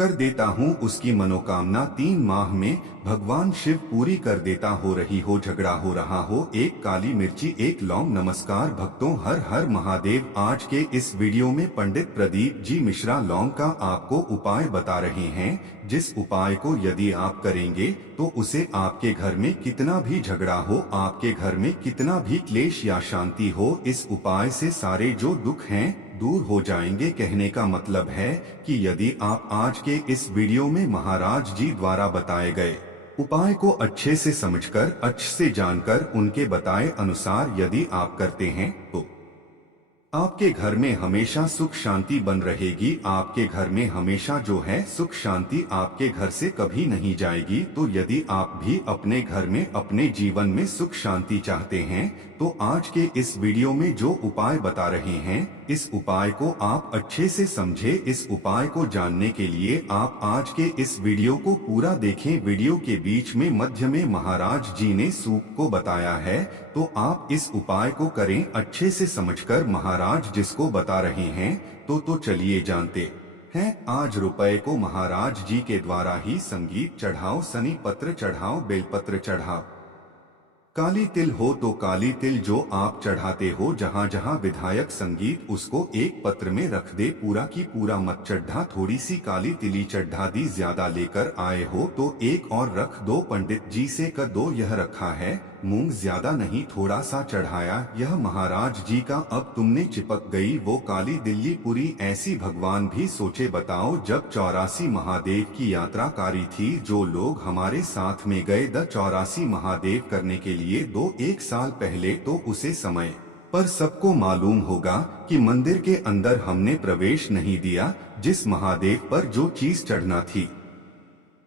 कर देता हूँ उसकी मनोकामना 3 माह में भगवान शिव पूरी कर देता। हो रही हो झगड़ा हो रहा हो एक काली मिर्ची एक लौंग। नमस्कार भक्तों, हर हर महादेव। आज के इस वीडियो में पंडित प्रदीप जी मिश्रा लौंग का आपको उपाय बता रहे हैं, जिस उपाय को यदि आप करेंगे तो उसे आपके घर में कितना भी झगड़ा हो, आपके घर में कितना भी क्लेश या शांति हो, इस उपाय से सारे जो दुख हैं दूर हो जाएंगे। कहने का मतलब है कि यदि आप आज के इस वीडियो में महाराज जी द्वारा बताए गए उपाय को अच्छे से समझकर, अच्छे से जानकर, उनके बताए अनुसार यदि आप करते हैं तो आपके घर में हमेशा सुख शांति बन रहेगी। आपके घर में हमेशा जो है सुख शांति आपके घर से कभी नहीं जाएगी। तो यदि आप भी अपने घर में, अपने जीवन में सुख शांति चाहते हैं तो आज के इस वीडियो में जो उपाय बता रहे हैं, इस उपाय को आप अच्छे से समझे। इस उपाय को जानने के लिए आप आज के इस वीडियो को पूरा देखें। वीडियो के बीच में मध्य में महाराज जी ने सूप को बताया है, तो आप इस उपाय को करें अच्छे से समझकर महाराज जिसको बता रहे हैं। तो चलिए जानते हैं। आज रुपए को महाराज जी के द्वारा ही संगीत चढ़ाओ, शनि पत्र चढ़ाओ, बेलपत्र चढ़ाओ। काली तिल हो तो काली तिल जो आप चढ़ाते हो, जहाँ जहाँ विधायक संगीत उसको एक पत्र में रख दे। पूरा की पूरा मत चढ़ा, थोड़ी सी काली तिली चढ़ा दी। ज्यादा लेकर आए हो तो एक और रख दो। पंडित जी से कर दो, यह रखा है। मूंग ज्यादा नहीं, थोड़ा सा चढ़ाया। यह महाराज जी का अब तुमने चिपक गई वो काली दिल्ली पूरी। ऐसी भगवान भी सोचे बताओ, जब 84 महादेव की यात्रा कारी थी, जो लोग हमारे साथ में गए 84 महादेव करने के लिए 1 साल पहले, तो उसे समय पर सबको मालूम होगा कि मंदिर के अंदर हमने प्रवेश नहीं दिया। जिस महादेव पर जो चीज चढ़ना थी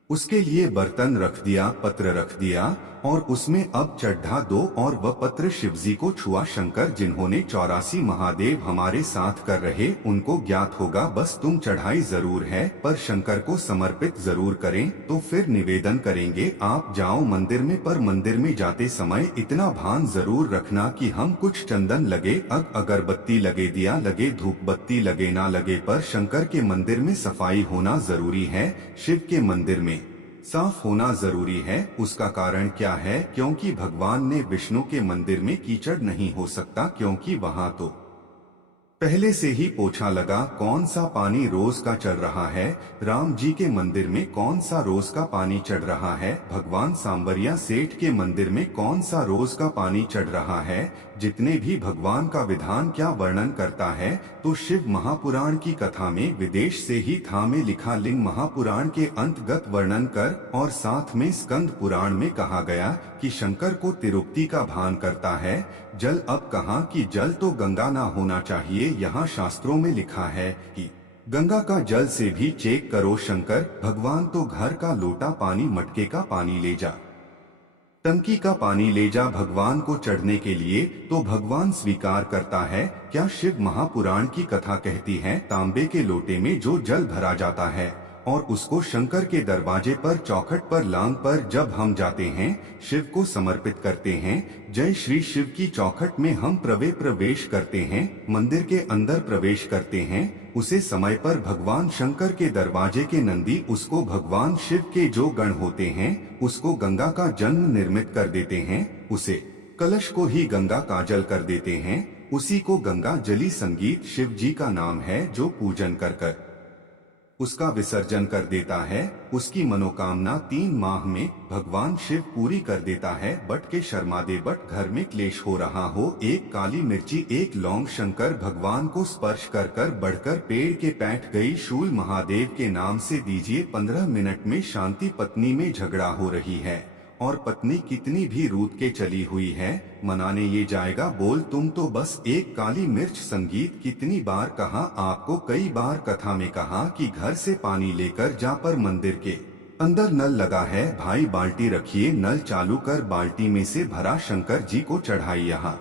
उसके लिए बर्तन रख दिया, पत्र रख दिया और उसमें अब चढ़ा दो। और वह पत्र शिवजी को छुआ। शंकर जिन्होंने 84 महादेव हमारे साथ कर रहे, उनको ज्ञात होगा। बस तुम चढ़ाई जरूर है पर शंकर को समर्पित जरूर करें। तो फिर निवेदन करेंगे, आप जाओ मंदिर में, पर मंदिर में जाते समय इतना भान जरूर रखना कि हम कुछ चंदन लगे, अगरबत्ती लगे, दिया लगे, धूप बत्ती लगे ना लगे, पर शंकर के मंदिर में सफाई होना जरूरी है। शिव के मंदिर में साफ होना जरूरी है। उसका कारण क्या है? क्योंकि भगवान ने विष्णु के मंदिर में कीचड़ नहीं हो सकता, क्योंकि वहां तो पहले से ही पोछा लगा। कौन सा पानी रोज का चढ़ रहा है? राम जी के मंदिर में कौन सा रोज का पानी चढ़ रहा है? भगवान सांवरिया सेठ के मंदिर में कौन सा रोज का पानी चढ़ रहा है? जितने भी भगवान का विधान क्या वर्णन करता है? तो शिव महापुराण की कथा में विदेश से ही था में लिखा लिंग महापुराण के अंतर्गत वर्णन कर, और साथ में स्कंद पुराण में कहा गया कि शंकर को तिरुप्ति का भान करता है। जल अब कहा कि जल तो गंगा ना होना चाहिए। यहाँ शास्त्रों में लिखा है कि गंगा का जल से भी चेक करो शंकर। भगवान तो घर का लोटा पानी, मटके का पानी ले जा, टंकी का पानी ले जा भगवान को चढ़ने के लिए, तो भगवान स्वीकार करता है। क्या शिव महापुराण की कथा कहती है, तांबे के लोटे में जो जल भरा जाता है और उसको शंकर के दरवाजे पर, चौखट पर, लांग पर जब हम जाते हैं, शिव को समर्पित करते हैं, जय श्री शिव की चौखट में हम प्रवेश करते हैं, मंदिर के अंदर प्रवेश करते हैं, उसे समय पर भगवान शंकर के दरवाजे के नंदी, उसको भगवान शिव के जो गण होते हैं, उसको गंगा का जन्म निर्मित कर देते हैं, उसे कलश को ही गंगा का जल कर देते हैं, उसी को गंगा जली संगीत शिव जी का नाम है, जो पूजन कर उसका विसर्जन कर देता है, उसकी मनोकामना 3 माह में भगवान शिव पूरी कर देता है। बट के शर्मा दे, बट घर में क्लेश हो रहा हो, एक काली मिर्ची एक लौंग शंकर भगवान को स्पर्श कर बढ़कर पेड़ के पैठ गई। शूल महादेव के नाम से दीजिए, 15 मिनट में शांति। पत्नी में झगड़ा हो रही है और पत्नी कितनी भी रूठ के चली हुई है, मनाने ये जाएगा, बोल तुम तो बस एक काली मिर्च। संगीत कितनी बार कहा आपको, कई बार कथा में कहा कि घर से पानी लेकर जा, पर मंदिर के अंदर नल लगा है भाई, बाल्टी रखिए, नल चालू कर, बाल्टी में से भरा शंकर जी को चढ़ाई। यहाँ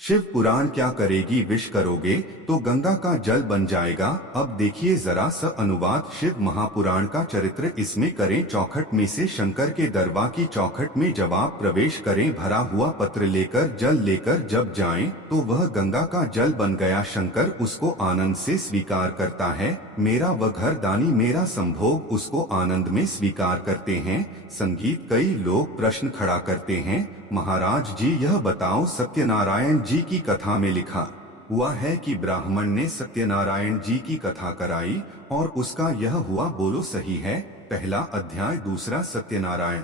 शिव पुराण क्या करेगी, विश करोगे तो गंगा का जल बन जाएगा। अब देखिए जरा सा अनुवाद शिव महापुराण का चरित्र इसमें करें। चौखट में से शंकर के दरबार की चौखट में जवाब प्रवेश करें, भरा हुआ पत्र लेकर, जल लेकर जब जाएं तो वह गंगा का जल बन गया। शंकर उसको आनंद से स्वीकार करता है। मेरा व घर दानी मेरा संभोग उसको आनंद में स्वीकार करते हैं। संगीत। कई लोग प्रश्न खड़ा करते हैं, महाराज जी यह बताओ, सत्यनारायण जी की कथा में लिखा हुआ है कि ब्राह्मण ने सत्यनारायण जी की कथा कराई और उसका यह हुआ, बोलो सही है? पहला अध्याय। दूसरा, सत्यनारायण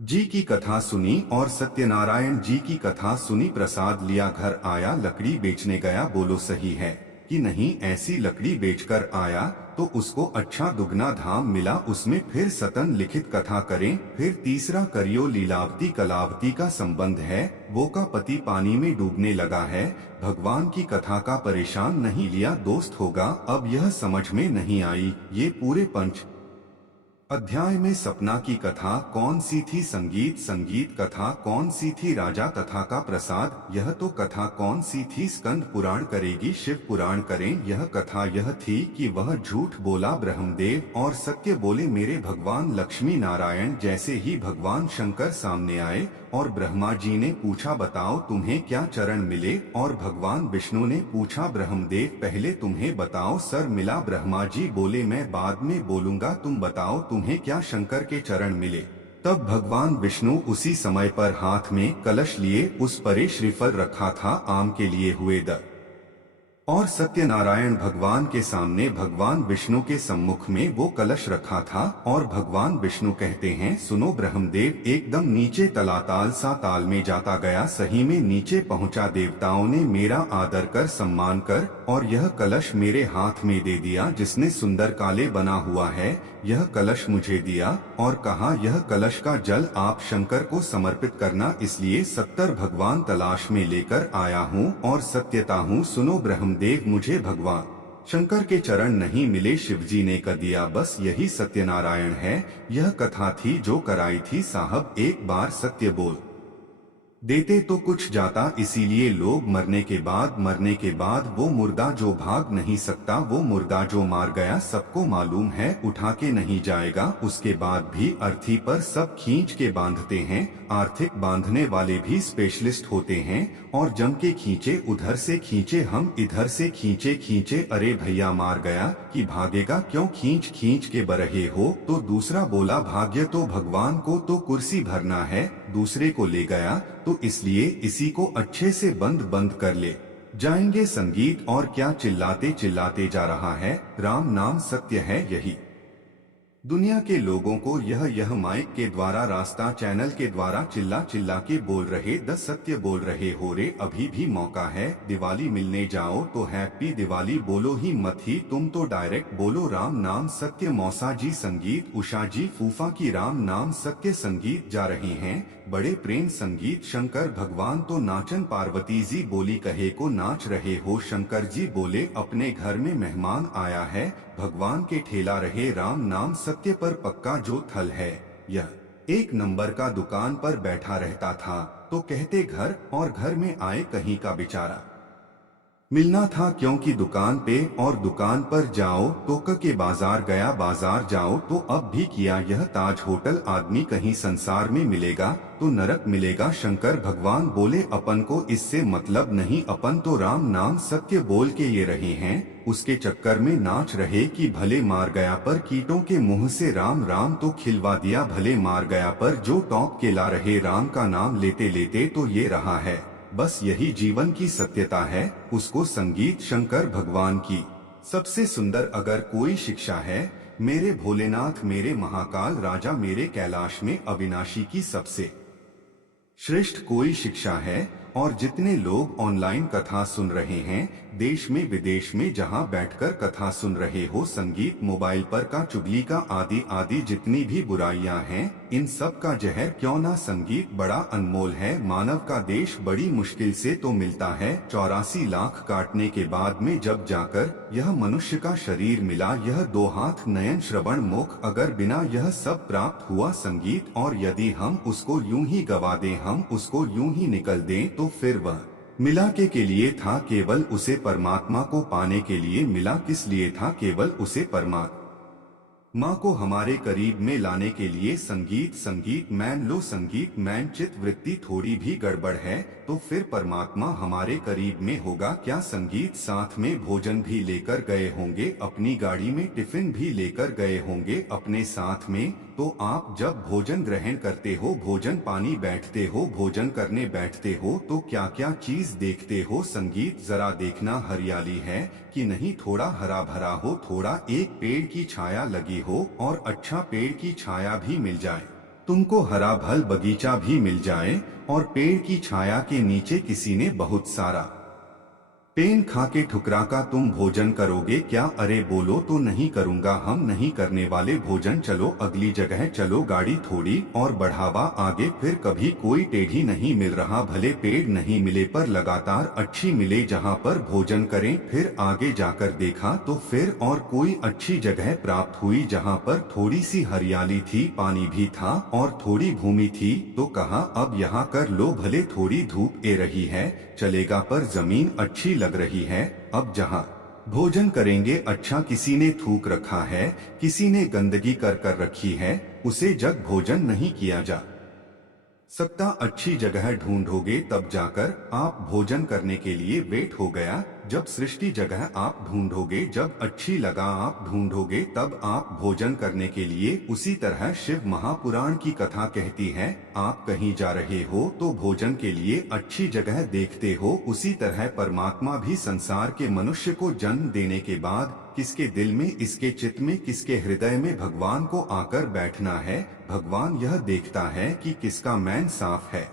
जी की कथा सुनी और सत्यनारायण जी की कथा सुनी, प्रसाद लिया, घर आया, लकड़ी बेचने गया, बोलो सही है कि नहीं? ऐसी लकड़ी बेचकर आया तो उसको अच्छा दुगना धाम मिला, उसमें फिर सतन लिखित कथा करें। फिर तीसरा, करियो लीलावती कलावती का संबंध है, वो का पति पानी में डूबने लगा है, भगवान की कथा का परेशान नहीं लिया, दोस्त होगा। अब यह समझ में नहीं आई, ये पूरे पंच अध्याय में सपना की कथा कौन सी थी? संगीत। संगीत कथा कौन सी थी? राजा कथा का प्रसाद। यह तो कथा कौन सी थी? स्कंद पुराण करेगी, शिव पुराण करें। यह कथा यह थी कि वह झूठ बोला ब्रह्मदेव और सत्य बोले मेरे भगवान लक्ष्मी नारायण। जैसे ही भगवान शंकर सामने आए और ब्रह्मा जी ने पूछा बताओ तुम्हें क्या चरण मिले, और भगवान विष्णु ने पूछा ब्रह्मदेव पहले तुम्हें बताओ सर मिला। ब्रह्मा जी बोले मैं बाद में बोलूंगा, तुम बताओ तुम्हें क्या शंकर के चरण मिले। तब भगवान विष्णु उसी समय पर हाथ में कलश लिए उस परे श्रीफल रखा था आम के लिए हुए द और सत्यनारायण भगवान के सामने भगवान विष्णु के सम्मुख में वो कलश रखा था और भगवान विष्णु कहते हैं सुनो ब्रह्मदेव, एकदम नीचे तलाताल सा ताल में जाता गया, सही में नीचे पहुंचा। देवताओं ने मेरा आदर कर सम्मान कर और यह कलश मेरे हाथ में दे दिया जिसने सुंदर काले बना हुआ है। यह कलश मुझे दिया और कहा यह कलश का जल आप शंकर को समर्पित करना, इसलिए 70 भगवान तलाश में लेकर आया हूँ और सत्यता हूँ। सुनो ब्रह्मदेव, मुझे भगवान शंकर के चरण नहीं मिले, शिवजी ने कर दिया, बस यही सत्यनारायण है। यह कथा थी जो कराई थी साहब, एक बार सत्य बोल देते तो कुछ जाता, इसीलिए लोग मरने के बाद वो मुर्दा जो भाग नहीं सकता, वो मुर्दा जो मार गया सबको मालूम है उठा के नहीं जाएगा। उसके बाद भी अर्थी पर सब खींच के बांधते हैं, आर्थिक बांधने वाले भी स्पेशलिस्ट होते हैं और जम के खींचे, उधर से खींचे, हम इधर से खींचे, अरे भैया मार गया कि भागेगा क्यों, खींच खींच के बरहे हो। तो दूसरा बोला भाग्य तो भगवान को तो कुर्सी भरना है, दूसरे को ले गया तो इसलिए इसी को अच्छे से बंद कर ले जाएंगे। संगीत। और क्या चिल्लाते चिल्लाते जा रहा है, राम नाम सत्य है, यही दुनिया के लोगों को यह माइक के द्वारा रास्ता चैनल के द्वारा चिल्ला चिल्ला के बोल रहे, द सत्य बोल रहे हो रे, अभी भी मौका है। दिवाली मिलने जाओ तो हैप्पी दिवाली बोलो ही मत ही, तुम तो डायरेक्ट बोलो राम नाम सत्य। मौसा जी संगीत, उषा जी फूफा की राम नाम सत्य। संगीत जा रहे हैं बड़े प्रेम। संगीत। शंकर भगवान तो नाचन, पार्वती जी बोली कहे को नाच रहे हो। शंकर जी बोले अपने घर में मेहमान आया है, भगवान के ठेला रहे राम नाम सत्य पर पक्का जो थल है यह एक नंबर का दुकान पर बैठा रहता था, तो कहते घर, और घर में आए कहीं का बेचारा मिलना था, क्योंकि दुकान पे और दुकान पर जाओ तो के बाजार गया, बाजार जाओ तो अब भी किया। यह ताज होटल आदमी कहीं संसार में मिलेगा तो नरक मिलेगा। शंकर भगवान बोले अपन को इससे मतलब नहीं, अपन तो राम नाम सत्य बोल के ये रहे हैं, उसके चक्कर में नाच रहे कि भले मार गया पर कीटों के मुंह से राम राम तो खिलवा दिया, भले मार गया पर जो टॉप के ला रहे राम का नाम लेते लेते तो ये रहा है, बस यही जीवन की सत्यता है। उसको संगीत। शंकर भगवान की सबसे सुंदर अगर कोई शिक्षा है, मेरे भोलेनाथ मेरे महाकाल राजा मेरे कैलाश में अविनाशी की सबसे श्रेष्ठ कोई शिक्षा है। और जितने लोग ऑनलाइन कथा सुन रहे हैं, देश में विदेश में जहां बैठकर कथा सुन रहे हो, संगीत, मोबाइल पर का चुगली का आदि आदि जितनी भी बुराइयां हैं, इन सब का जहर क्यों ना। संगीत बड़ा अनमोल है, मानव का देश बड़ी मुश्किल से तो मिलता है, 84 लाख काटने के बाद में जब जाकर यह मनुष्य का शरीर मिला, यह 2 हाथ नयन श्रवण मुख, अगर बिना यह सब प्राप्त हुआ संगीत, और यदि हम उसको यूं ही गवा दें, हम उसको यूं ही निकल दें, तो फिर वह मिला के लिए था, केवल उसे परमात्मा को पाने के लिए मिला। किस लिए था? केवल उसे परमात्मा माँ को हमारे करीब में लाने के लिए संगीत मैन लो संगीत मैन चित्त वृत्ति थोड़ी भी गड़बड़ है तो फिर परमात्मा हमारे करीब में होगा क्या। संगीत साथ में भोजन भी लेकर गए होंगे, अपनी गाड़ी में टिफिन भी लेकर गए होंगे अपने साथ में। तो आप जब भोजन ग्रहण करते हो, भोजन पानी बैठते हो, भोजन करने बैठते हो तो क्या क्या चीज देखते हो। संगीत जरा देखना हरियाली है कि नहीं, थोड़ा हरा भरा हो, थोड़ा एक पेड़ की छाया लगी हो और अच्छा पेड़ की छाया भी मिल जाए, तुमको हरा भल बगीचा भी मिल जाए और पेड़ की छाया के नीचे किसी ने बहुत सारा पेन खा के ठुकरा का तुम भोजन करोगे क्या। अरे बोलो तो नहीं करूंगा, हम नहीं करने वाले भोजन। चलो अगली जगह चलो, गाड़ी थोड़ी और बढ़ावा आगे, फिर कभी कोई टेढ़ी नहीं मिल रहा, भले पेड़ नहीं मिले पर लगातार अच्छी मिले जहां पर भोजन करें। फिर आगे जाकर देखा तो फिर और कोई अच्छी जगह प्राप्त हुई जहां पर थोड़ी सी हरियाली थी, पानी भी था और थोड़ी भूमि थी। तो कहा अब यहाँ कर लो, भले थोड़ी धूप ए रही है चलेगा पर जमीन अच्छी लग रही है। अब जहाँ भोजन करेंगे अच्छा किसी ने थूक रखा है, किसी ने गंदगी कर रखी है, उसे जग भोजन नहीं किया जा सकता। अच्छी जगह ढूंढोगे तब जाकर आप भोजन करने के लिए वेट हो गया। जब सृष्टि जगह आप ढूंढोगे, जब अच्छी लगा आप ढूंढोगे तब आप भोजन करने के लिए। उसी तरह शिव महापुराण की कथा कहती है, आप कहीं जा रहे हो तो भोजन के लिए अच्छी जगह देखते हो। उसी तरह परमात्मा भी संसार के मनुष्य को जन्म देने के बाद किसके दिल में, इसके चित्त में, किसके हृदय में भगवान को आकर बैठना है। भगवान यह देखता है कि किसका मैन साफ है।